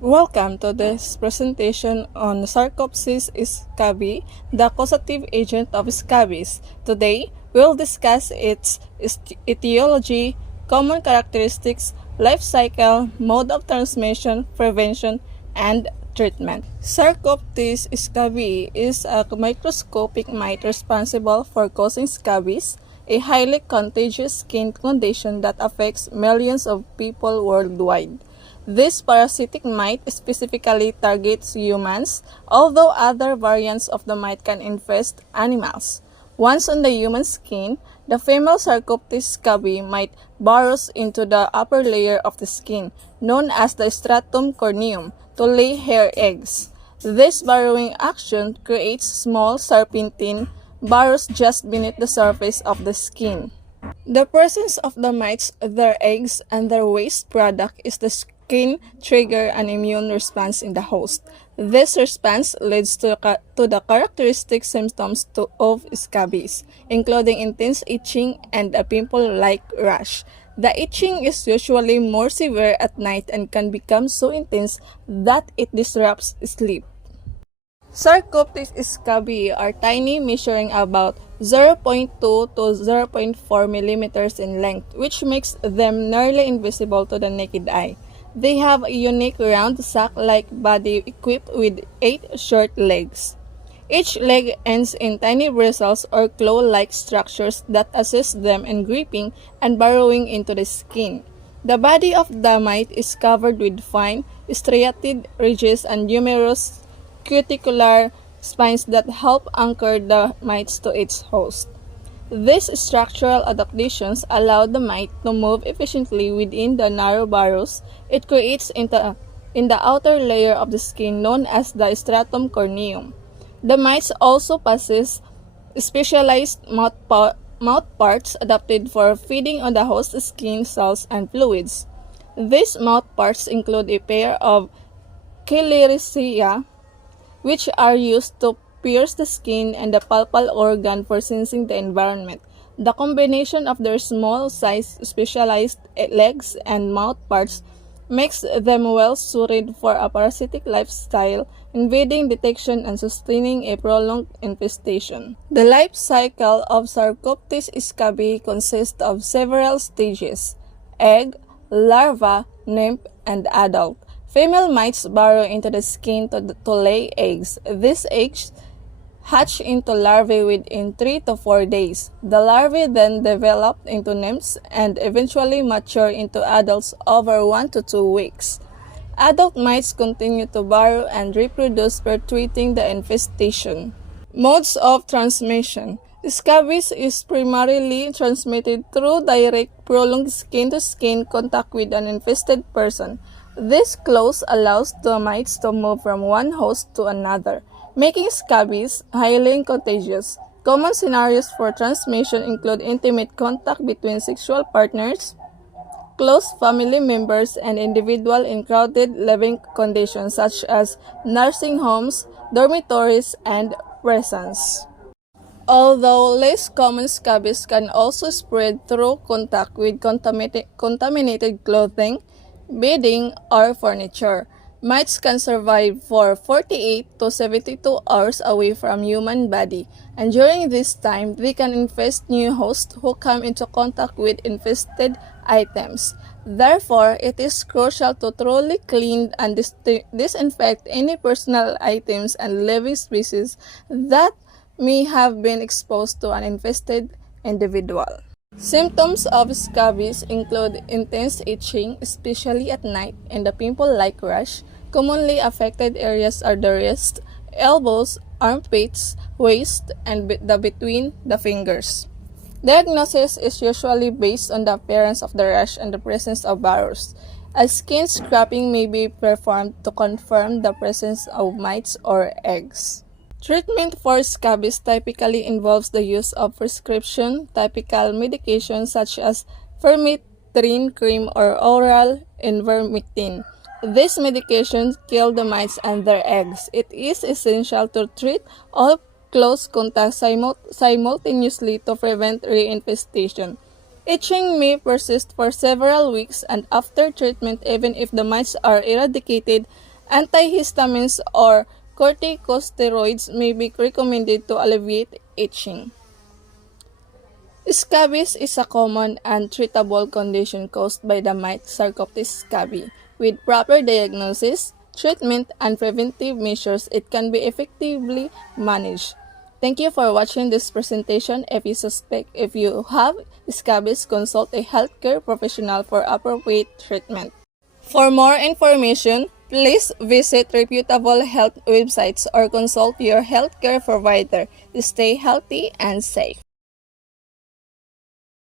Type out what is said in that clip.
Welcome to this presentation on Sarcoptes scabiei, the causative agent of scabies. Today, we'll discuss its etiology, common characteristics, life cycle, mode of transmission, prevention, and treatment. Sarcoptes scabiei is a microscopic mite responsible for causing scabies, a highly contagious skin condition that affects millions of people worldwide. This parasitic mite specifically targets humans, although other variants of the mite can infest animals. Once on the human skin, the female Sarcoptes scabiei mite burrows into the upper layer of the skin, known as the stratum corneum, to lay hair eggs. This burrowing action creates small serpentine burrows just beneath the surface of the skin. The presence of the mites, their eggs, and their waste product is the skin trigger an immune response in the host. This response leads to the characteristic symptoms of scabies, including intense itching and a pimple-like rash. The itching is usually more severe at night and can become so intense that it disrupts sleep. Sarcoptes scabiei are tiny, measuring about 0.2 to 0.4 millimeters in length, which makes them nearly invisible to the naked eye. They have a unique round sac-like body equipped with 8 short legs. Each leg ends in tiny bristles or claw-like structures that assist them in gripping and burrowing into the skin. The body of the mite is covered with fine, striated ridges and numerous cuticular spines that help anchor the mites to its host. These structural adaptations allow the mite to move efficiently within the narrow burrows it creates in the outer layer of the skin known as the stratum corneum. The mites also possess specialized mouth parts adapted for feeding on the host skin cells and fluids. These mouth parts include a pair of chelicea, which are used to pierce the skin, and the palpal organ for sensing the environment. The combination of their small size, specialized legs, and mouth parts makes them well suited for a parasitic lifestyle, invading detection and sustaining a prolonged infestation. The life cycle of Sarcoptes scabiei consists of several stages: egg, larva, nymph, and adult. Female mites burrow into the skin to lay eggs. These eggs hatch into larvae within 3 to 4 days. The larvae then develop into nymphs and eventually mature into adults over 1 to 2 weeks. Adult mites continue to burrow and reproduce, perpetuating the infestation. Modes of transmission. Scabies is primarily transmitted through direct, prolonged skin-to-skin contact with an infested person. This clause allows the mites to move from one host to another, making scabies highly contagious. Common scenarios for transmission include intimate contact between sexual partners, close family members, and individuals in crowded living conditions such as nursing homes, dormitories, and prisons. Although less common, scabies can also spread through contact with contaminated clothing, bedding, or furniture. Mites can survive for 48 to 72 hours away from human body, and during this time, they can infest new hosts who come into contact with infested items. Therefore, it is crucial to thoroughly clean and disinfect any personal items and living species that may have been exposed to an infested individual. Symptoms of scabies include intense itching, especially at night, and the pimple-like rash. Commonly affected areas are the wrist, elbows, armpits, waist, and between the fingers. Diagnosis is usually based on the appearance of the rash and the presence of burrows. A skin scraping may be performed to confirm the presence of mites or eggs. Treatment for scabies typically involves the use of prescription topical medications such as permethrin cream or oral ivermectin. These medications kill the mites and their eggs. It is essential to treat all close contacts simultaneously to prevent reinfestation. Itching may persist for several weeks, and after treatment, even if the mites are eradicated, Antihistamines or corticosteroids may be recommended to alleviate itching. Scabies is a common and treatable condition caused by the mite Sarcoptes scabiei. With proper diagnosis, treatment, and preventive measures, it can be effectively managed. Thank you for watching this presentation. If you have scabies, consult a healthcare professional for appropriate treatment. For more information, please visit reputable health websites or consult your healthcare provider. Stay healthy and safe.